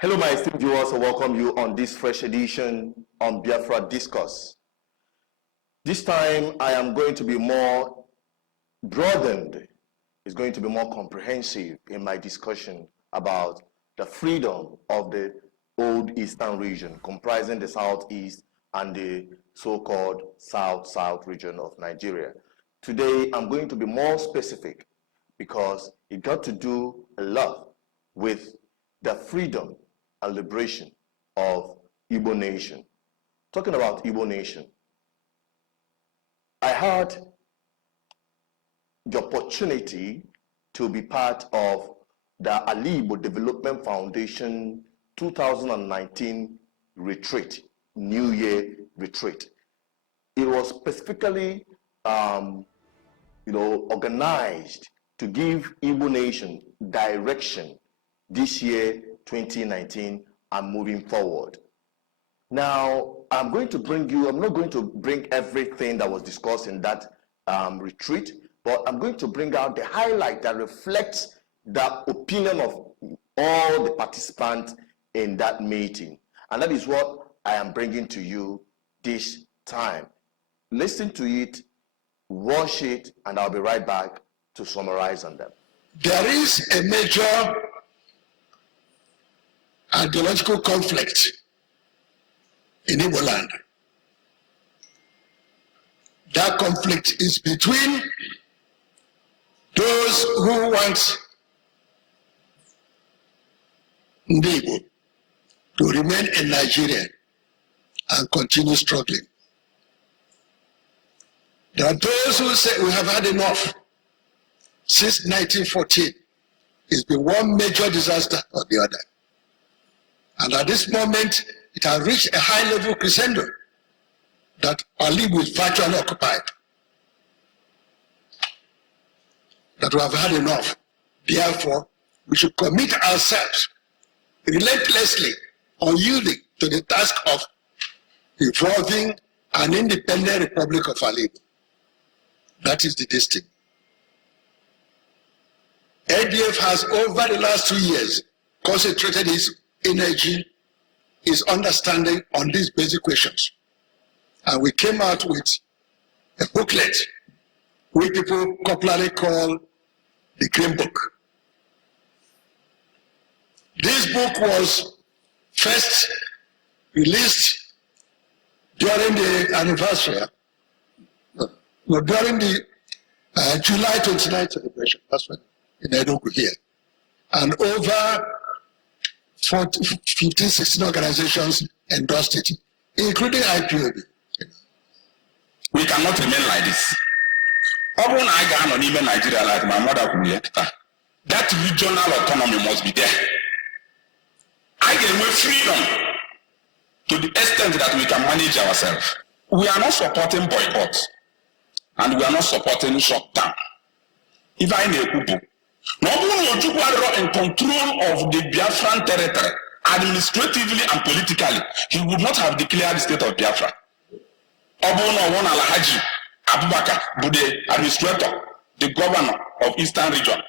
Hello, my esteemed viewers. I welcome you on this fresh edition on Biafra Discourse. This time, I am going to be more broadened. It's going to be more comprehensive in my discussion about the freedom of the old Eastern region, comprising the Southeast and the so-called South-South region of Nigeria. Today, I'm going to be more specific because it got to do a lot with the freedom and liberation of Igbo nation. Talking about Igbo nation, I had the opportunity to be part of the Alaigbo Development Foundation 2019 retreat, New Year retreat. It was specifically organized to give Igbo nation direction this year, 2019, and moving forward. Now, I'm not going to bring everything that was discussed in that retreat, but I'm going to bring out the highlight that reflects the opinion of all the participants in that meeting. And that is what I am bringing to you this time. Listen to it, watch it, and I'll be right back to summarize on them. There is a major ideological conflict in Igbo land. That conflict is between those who want Ndigbo to remain in Nigeria and continue struggling. There are those who say we have had enough. Since 1914, it's been one major disaster or the other. And at this moment, it has reached a high-level crescendo that Alibo is virtually occupied. That we have had enough. Therefore, we should commit ourselves relentlessly, unyielding to the task of evolving an independent Republic of Alibo. That is the destiny. ADF has, over the last 2 years, concentrated its energy, its understanding on these basic questions. And we came out with a booklet which people popularly call the Green Book. This book was first released during the anniversary, during the July 29th celebration, that's when in Enugu here. And over 15, 16 organizations endorsed it, including IPOB. We cannot remain like this. Nigeria, like my mother, that regional autonomy must be there. I get more freedom to the extent that we can manage ourselves. We are not supporting boycott, and we are not supporting shutdown. If I know in control of the Biafran territory, administratively and politically, he would not have declared the state of Biafra. Obono won Alhaji Abubakar, the administrator, the governor of Eastern region.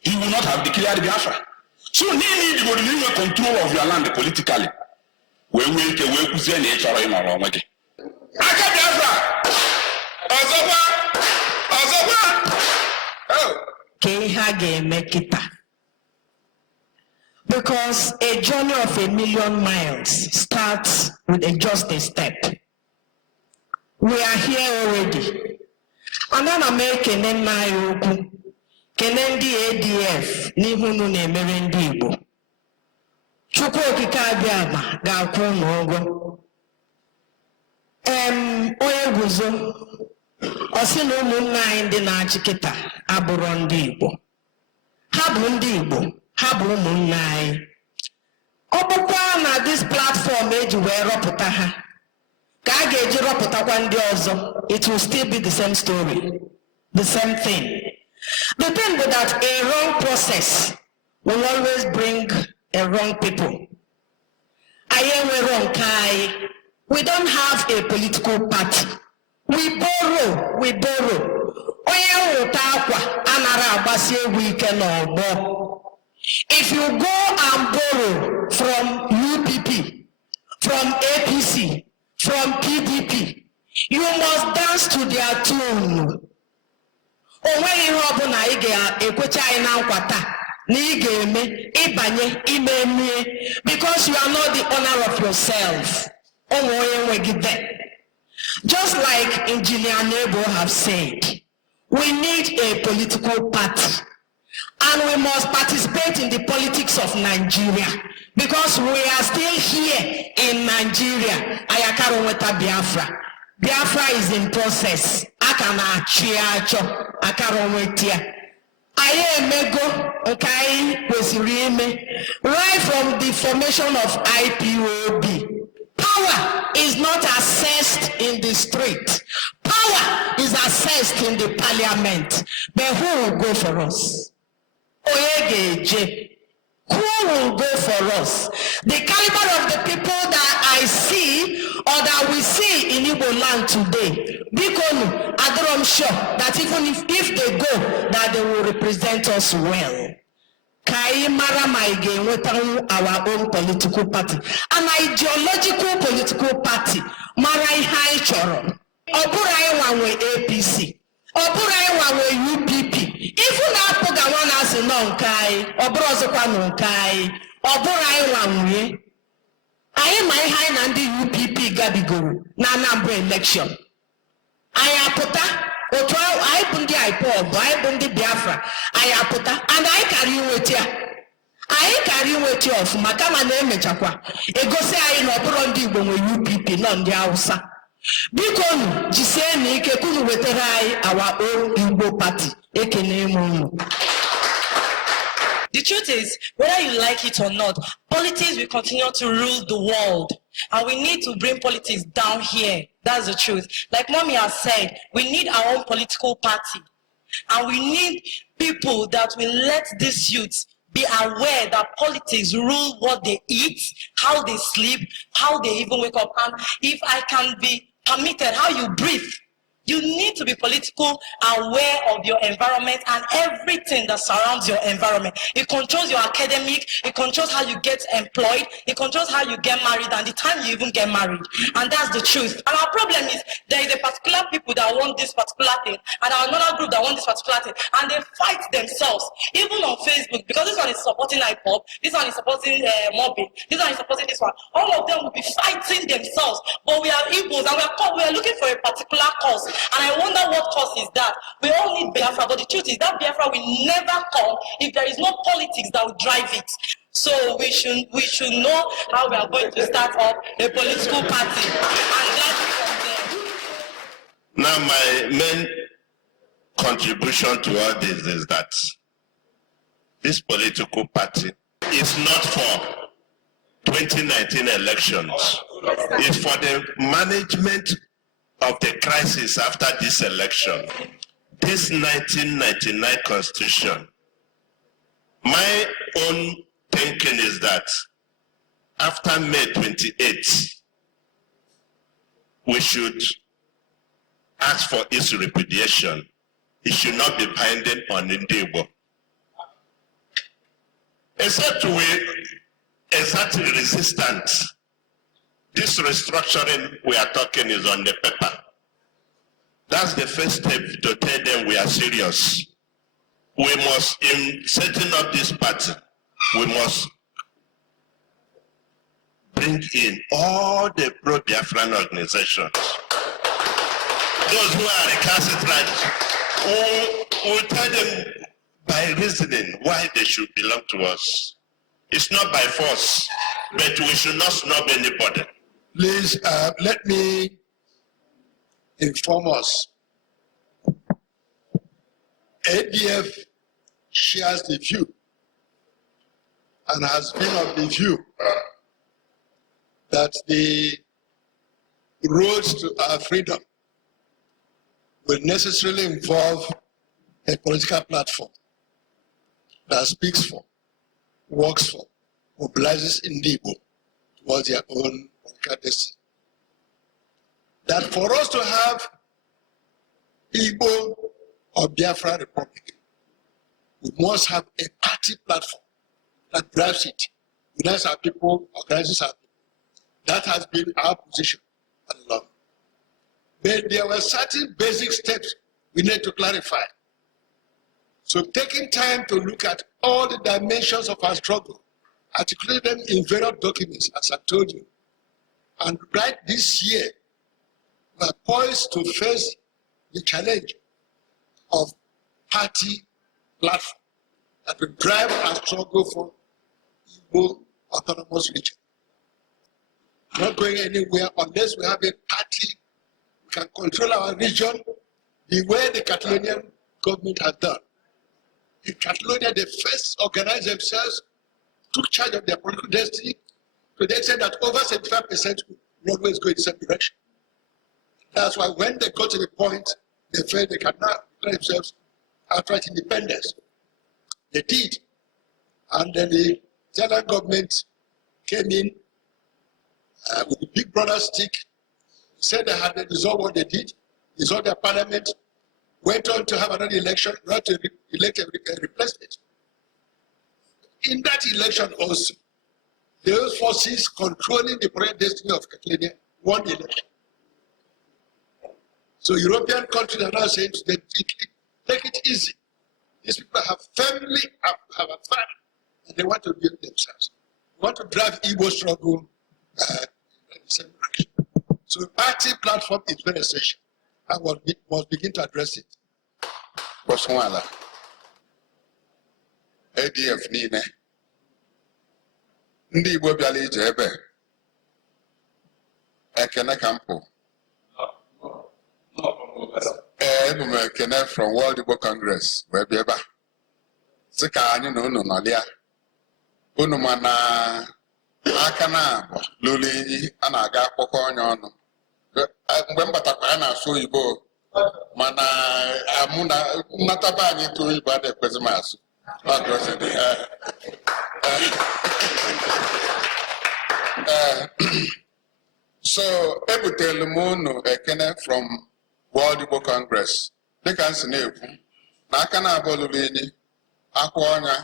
He would not have declared Biafra. So you need to renew control of your land politically. We will get away with the nature of our way. Biafra! Because a journey of 1,000,000 miles starts with just a step. We are here already. And then I'm making my Kenendi ADF, Nihunu Nemere Ndigbo. Chukwu okike abịama ga-akwụ n'ụgwọ. Onye guzo ọsị na ụmụnna anyị ndị na-achị kịta abụrụ ndị Igbo. Ha bụ ndị Igbo, ha bụ ụmụnna anyị. Ọ bụkwa na this platform eji wee rọpụta ha, ka a ga-eji rọpụtakwa ndị ọzọ, it will still be the same story, the same thing. The thing with that, a wrong process will always bring a wrong people. We don't have a political party. We borrow. If you go and borrow from UPP, from APC, from PDP. You must dance to their tune. Onwe ihe ọbụla ị ga-ekwecha anyị na nkwa taa na ị ga-eme ịbanye ime because you are not the owner of yourself. Onwe onye nwe gị there. Just like Engineer Alibo have said, we need a political party and we must participate in the politics of Nigeria because we are still here in Nigeria. Ayakaro weta Biafra. Biafra is in process. Akana chiacho, akaro wetia. Aye emego, okay, right from the formation of IPOB. Power is not assessed in the street. Power is assessed in the parliament. But who will go for us? Oyegeje. Who will go for us? The caliber of the people that I see or that we see in Igbo land today, Bikonu, I'm sure that even if they go, that they will represent us well. Kai mara maige wetang our own political party, an ideological political party. Marai high choron. Oburai wanwe APC. Oburai wanwe UPP. Even apoga wana si nonkai. Obrozo kwa nonkai. Oburai wanwe. Aye mai high nandi UPP gabiguru na Anambra election. Aye apota. Oto I bundi IPOB, I bundi Biafra, I apota, and I carry with ya. I carry with you of Makama name chakwa. Ego say I no burundi when UPP non the Hausa. Bikon jiseni ke kunu weterai our own Igbo party. Eke name. The truth is, whether you like it or not, politics will continue to rule the world. And we need to bring politics down here. That's the truth. Like Mommy has said, we need our own political party. And we need people that will let these youths be aware that politics rule what they eat, how they sleep, how they even wake up. And if I can be permitted, how you breathe. You need to be political, aware of your environment and everything that surrounds your environment. It controls your academic, it controls how you get employed, it controls how you get married and the time you even get married. And that's the truth. And our problem is there is a particular people that want this particular thing and another group that want this particular thing. And they fight themselves, even on Facebook, because this one is supporting IPOB, this one is supporting Mobbing, this one is supporting this one. All of them will be fighting themselves. But we are Igbos and we are looking for a particular cause. And I wonder what cause is that. We all need Biafra, but the truth is that Biafra will never come if there is no politics that will drive it. So we should know how we are going to start up a political party and drive it from there. Now my main contribution to all this is that this political party is not for 2019 elections. It's for the management of the crisis after this election. This 1999 constitution, my own thinking is that after May 28th, we should ask for its repudiation. It should not be binding on Ndigbo. Except we exactly resistant. This restructuring we are talking is on the paper. That's the first step to tell them we are serious. We must, in setting up this party, we must bring in all the pro-Biafran organizations. Those who are recalcitrant, we'll tell them by reasoning why they should belong to us. It's not by force, but we should not snub anybody. Please, let me inform us. ADF shares the view and has been of the view that the roads to our freedom will necessarily involve a political platform that speaks for, works for, mobilizes Ndigbo towards their own political destiny. That for us to have Igbo or Biafra Republic, we must have a party platform that drives it unites our people, organizes our people. That has been our position all along. But there were certain basic steps we need to clarify. So taking time to look at all the dimensions of our struggle, articulate them in various documents, as I told you, and right this year, we are poised to face the challenge of party platform that will drive our struggle for Igbo autonomous region. Not going anywhere unless we have a party who can control our region the way the Catalonian government has done. In Catalonia, they first organized themselves, took charge of their political destiny, to the extent that over 75% will always go in the same direction. That's why when they got to the point, they felt they cannot declare themselves outright independence. They did. And then the Italian government came in with the big brother stick, said they had dissolved what they did, dissolved their parliament, went on to have another election, not to elect a replacement. In that election also, those forces controlling the political destiny of Catalonia won the election. So European countries are now saying to them, take it easy. These people have family, have a family, and they want to build themselves. They want to drive Igbo struggle in the same direction. So the party platform is very essential. I must begin to address it. Boswala, ADF Nine, Ndigbo bịara ije ebe Ekene Kampo. Ebu m Ekene from World Igbo Congress wee bịa ebe a. Sị ka anyị na unu nọlịa. Unu ma na aka na abụọ lụrụ enyi a na-aga akpọkọ onye ọnụ. Mgbe m batakwa ya na-asụ Igbo mana mụ na nnataba anyị tụrụ Igbo a na-ekwezi m asụ. So ebutelu m unu Ekene from World Igbo Congress. Dịka m si na-ekwu na aka na-abụọ lụrụ enyi akwa ọnya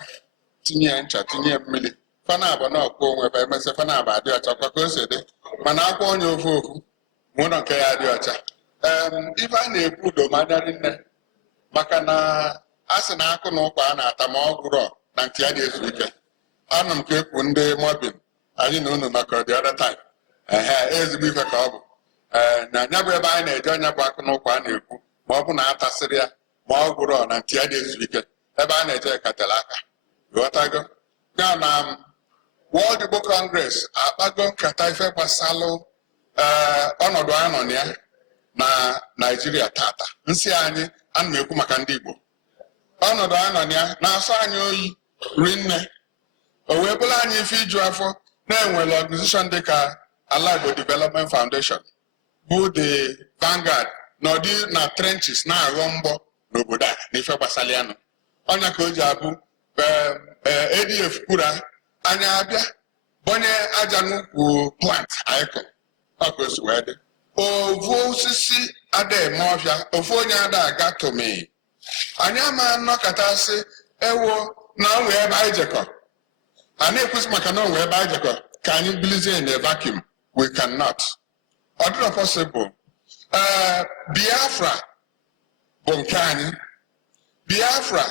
tinye ncha tinye mmiri fana abụọ na ọkpọ onwe ebe emesị fana abụọ adị ọcha kwa ka o si dị mana akwa ọnya ofu ofu mụ na nke ya dị ọcha. Ife a na-ekwu domanya nne maka na a sị na akụ na ụkwa a na-ata ma ọ gụrụ na nke ya ga-ezu ike. Anụ m ka ekwu ndị Mobin anyị na unu nọkọrọ the other time. Ezigbo ife ka ọ bụ. Na anya bụ ebe anyị na-eje ọnya bụ akụ na ụkwa a na-ekwu ma ọ bụ na atasịrị ya ma ọ gụrụ na nke ya ga-ezu ike ebe a na-eje ekatela aka. Ghọtago? Ya na World Igbo Congress akpago nkata ife gbasalụ ọnọdụ anyị nọ na ya na Nigeria tata. Nsị anyị ana m ekwu maka ndị Igbo. Ọnọdụ anyị nọ na ya na-asọ anyị oyi rinne. O wee bụrụ anyị ife iju afọ na-enwere organization dịka Alaigbo Development Foundation bụ the vanguard n'ọdị na trenches na-aghọ mbọ n'obodo a n'ife gbasara ya nọ. Ọnya ka o ji abụ ADF kwuru anya abịa bonye aja n'ukwu plant anyị kọ ọka o si wee dị. Ovu osisi ada eme ọfịa ofu onye ada aga tome anyị ama nnọkọtasị ewo na onwe ebe anyị jekọ a na-ekwusi maka na onwe ebe anyị jekọ ka anyị bilizie in a vacuum. We cannot. Ọ dịrọ possible. Biafra bụ nke anyị. Biafra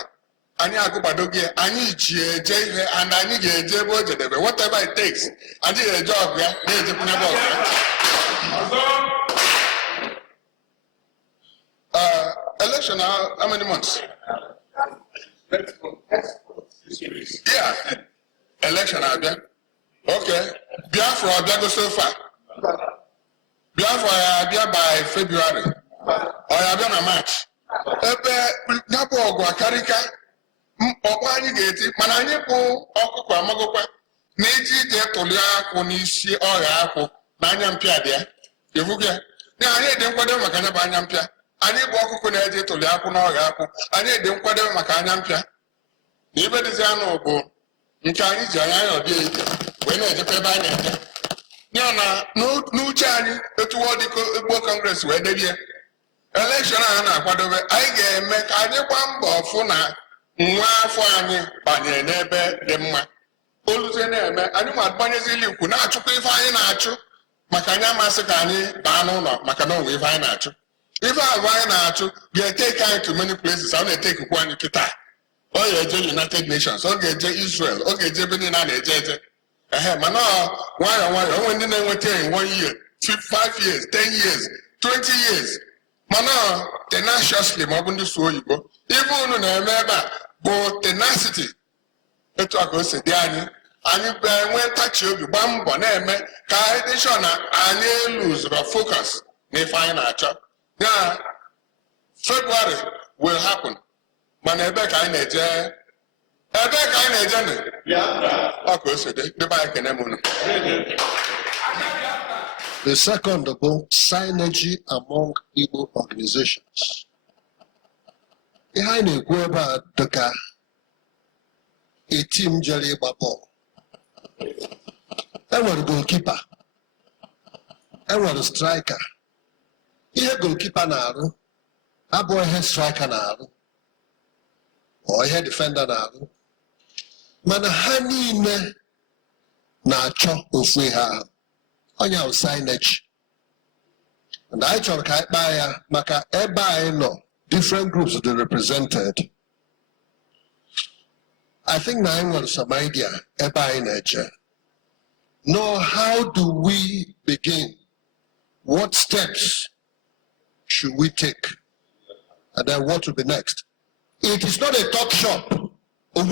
anyị agụgbado gị anyị ji eje ihe and anyị ga-eje ebe o jedebe whatever it takes. Anyị ga-eje ọgụ ya na-ejekwu n'ebe ọgụ ya. Election how many months? Yeah. Election abịa. Okay. Biafra abịago so far. Biafra ya abịa by February. Ọ ya abịa na March. Ebe nyapụ ọgụ akarịka ọkwa anyị ga-eti mana anyị bụ ọkụkọ amagokwa na-eji ije tụli akwụ n'isi ọrịa akwụ na anya mpịa dị ya. Evugo ya. Na anyị dị nkwado maka anya bụ anya mpịa. Anyị bụ ọkụkọ na-eji tụli akwụ n'ọrịa akwụ. Anyị dị nkwado maka anya mpịa. Na ibe dịzi anụ bụ nke anyị ji anya ọdị ike wee na-ejekwa ebe anyị na-eje. Ya na n'uche anyị etu World Igbo Congress wee debie elekshọn a na-akwadobe anyị ga-eme ka anyị gbaa mbọ fụ na nwa afọ anyị banyere n'ebe dị mma Oluzene, and you might manage you could not to pay fine nacho. Macanya Massacani, Bano, Macano, if I nacho. If I wine nacho, you take time to many places, I only take one kita. Or you United Nations, or get Israel, or get Jebin and J. Mana, why, when they went in 1 year, 5 years, 10 years, 20 years. Mana, tenaciously, Mabundu Soyibo, even on a member, but tenacity. It's what I say, Danny. And you went touch you, Bambo, name, Kaidishona, and you lose the focus. They find a chap. Now, February will happen. Manebe Kainaja. The second about synergy among Igbo organizations. Behind a Gueba Doka, a team jelly babo. I want a goalkeeper. I want a striker. Here goalkeeper now. I boy head striker now. Or head defender now. Mana hani ne na cho ofwe ha onya signage. And I chọrọ ka ikpa ya maka ebe anyị nọ different groups that are represented. I think na anyị nwere some idea ebe anyị na-eche. Now, how do we begin? What steps should we take? And then what will be next? It is not a talk shop. What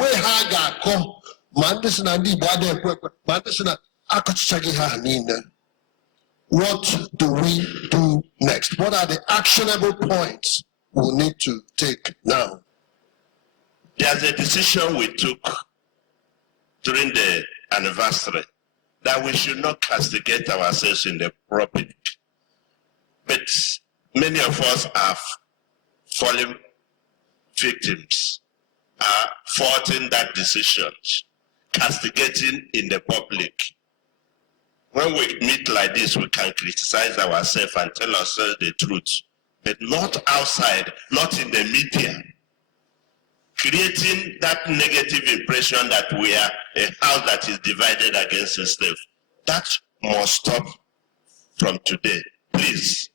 do we do next? What are the actionable points we need to take now? There's a decision we took during the anniversary that we should not castigate ourselves in the public. But many of us have fallen victims, are faulting that decision, castigating in the public. When we meet like this, we can criticize ourselves and tell ourselves the truth, but not outside, not in the media, creating that negative impression that we are a house that is divided against itself. That must stop from today, please.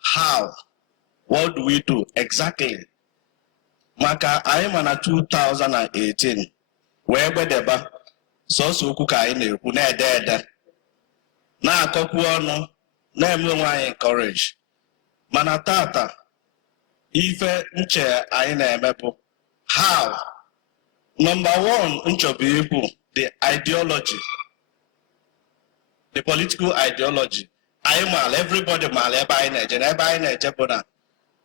How? What do we do exactly? Maka I am on 2018. Wherever deba so kuka ine ku na ede na akokwu onu na eme nwa encourage. Mana tata ife nche anyị na-emepu. How? Number one, nchobipu, the ideology, the political ideology. Everybody mal Nigeria.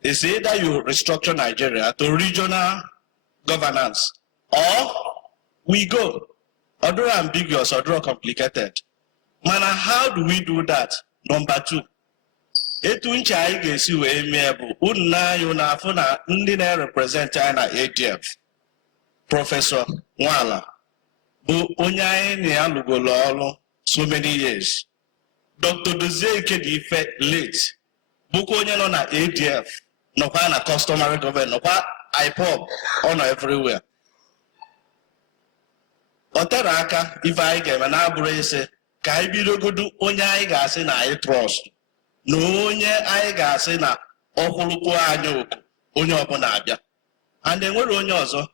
It's either you restructure Nigeria to regional governance, or we go. Although ambiguous, although complicated. Mana, how do we do that? Number two. Etuncha igesi we mebu unna yunafuna ndine represent China ADF. Professor Nwala bu onye ni alugolo olu so many years. Dr. Dozeke Ife late. Buko onye no na ADF, no kwa na customary government, no kwa IPOB, on everywhere. Otera aka ife anyị ga-eme na abụrụ ise ka anyị bidogodu onye anyị ga-asị na anyị trust. Na onye anyị ga-asị na ọkwụrụkwu anyị oku onye ọbụla abịa. And enwere onye ọzọ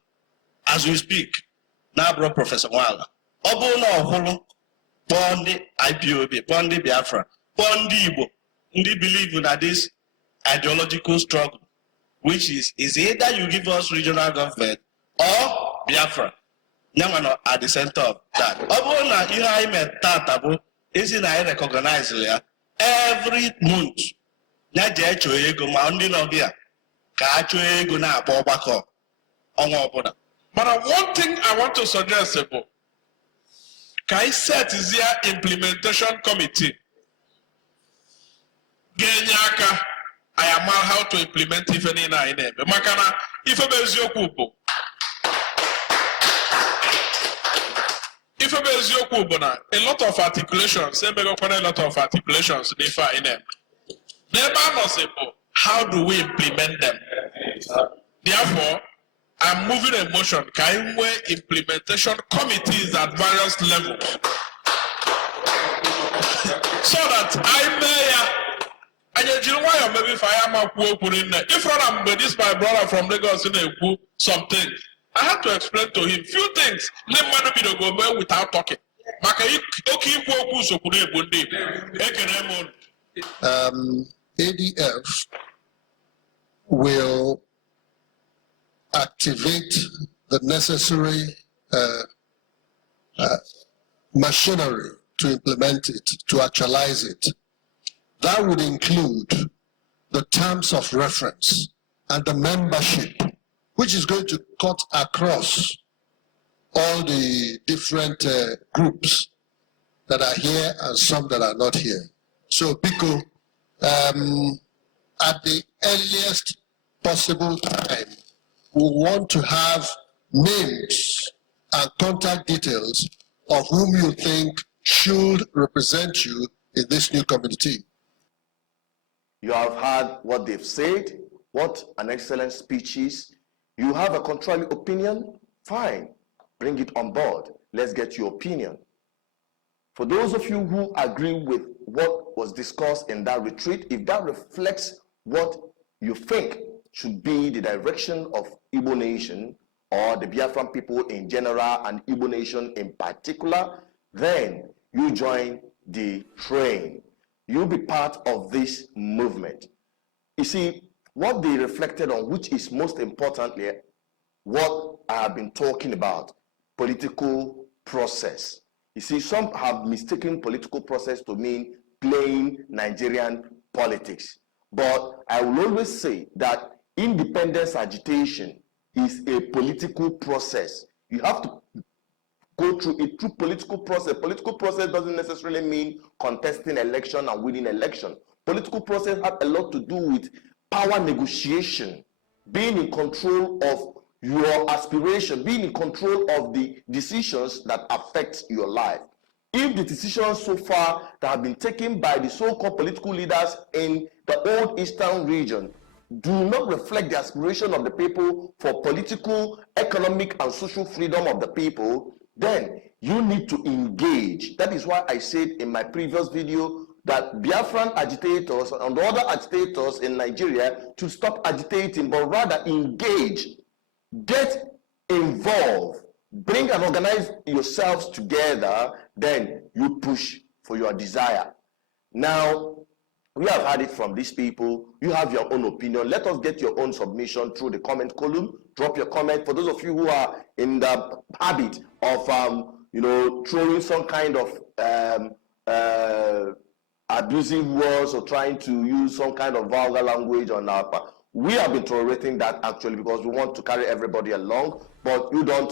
as we speak na abụrụ Professor Nwala. Ọ bụrụ na ọkwụrụ kpọọ ndị IPOB, kpọọ ndị Biafra, kpọọ ndị Igbo, ndị believe in this ideological struggle, which is either you give us regional government or Biafra. Now at the center of that. Obona ihe anyị met tata bụ isi na anyị recognize ya every month. Ya je chọọ ego ma ndị nọ gị a ka a chọọ ego na-akpọ ọgbakọ ọnwa ọbụla. But one thing I want to suggest is can I set their implementation committee? Genyaka, I am how to implement if any na ine. Makana if a beziokubo. If a beziokubo na a lot of articulations, a lot of articulations differ in them. Never possible. How do we implement them? Therefore, I'm moving a motion. Can we implementation committees at various levels so that I may and maybe if I am a poor in there. If I'm this my brother from Lagos in a something, I have to explain to him few things. Let me be the go without talking. ADF will activate the necessary machinery to implement it, to actualize it. That would include the terms of reference and the membership, which is going to cut across all the different groups that are here and some that are not here. So, Biko, at the earliest possible time, we want to have names and contact details of whom you think should represent you in this new community. You have heard what they've said, what an excellent speech is. You have a contrary opinion? Fine, bring it on board. Let's get your opinion. For those of you who agree with what was discussed in that retreat, if that reflects what you think should be the direction of Igbo nation or the Biafran people in general and Igbo nation in particular, then you join the train. You'll be part of this movement. You see, what they reflected on, which is most importantly, what I have been talking about, political process. You see, some have mistaken political process to mean plain Nigerian politics. But I will always say that independence agitation is a political process. You have to go through a true political process. Political process doesn't necessarily mean contesting election and winning election. Political process has a lot to do with power negotiation, being in control of your aspiration, being in control of the decisions that affect your life. If the decisions so far that have been taken by the so-called political leaders in the old eastern region do not reflect the aspiration of the people for political, economic, and social freedom of the people, then you need to engage. That is why I said in my previous video that Biafran agitators and other agitators in Nigeria to stop agitating, but rather engage, get involved, bring and organize yourselves together, then you push for your desire. Now, we have heard it from these people. You have your own opinion. Let us get your own submission through the comment column. Drop your comment. For those of you who are in the habit of, throwing some kind of abusive words or trying to use some kind of vulgar language on our part, we have been tolerating that actually because we want to carry everybody along, but you don't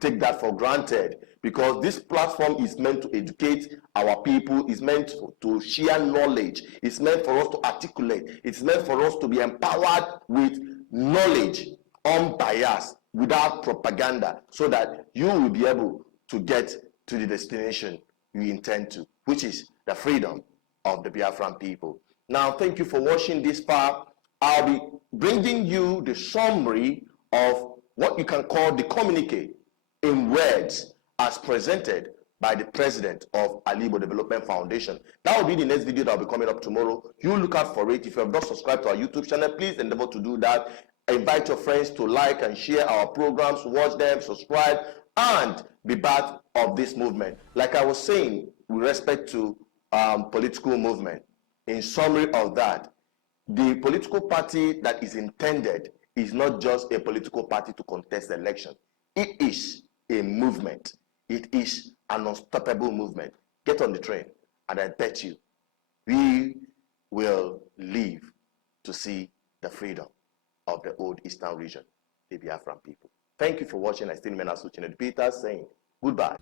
take that for granted, because this platform is meant to educate our people, is meant to share knowledge, it's meant for us to articulate, it's meant for us to be empowered with knowledge, unbiased, without propaganda, so that you will be able to get to the destination you intend to, which is the freedom of the Biafran people. Now, thank you for watching this far. I'll be bringing you the summary of what you can call the communique in words as presented by the president of Alaigbo Development Foundation. That will be the next video that will be coming up tomorrow. You look out for it. If you have not subscribed to our YouTube channel, please endeavor to do that. Invite your friends to like and share our programs, watch them, subscribe, and be part of this movement. Like I was saying, with respect to political movement, in summary of that, the political party that is intended is not just a political party to contest the election. It is a movement. It is an unstoppable movement. Get on the train, and I bet you, we will live to see the freedom of the old Eastern region, the Biafran people. Thank you for watching. I still remain as Peters saying goodbye.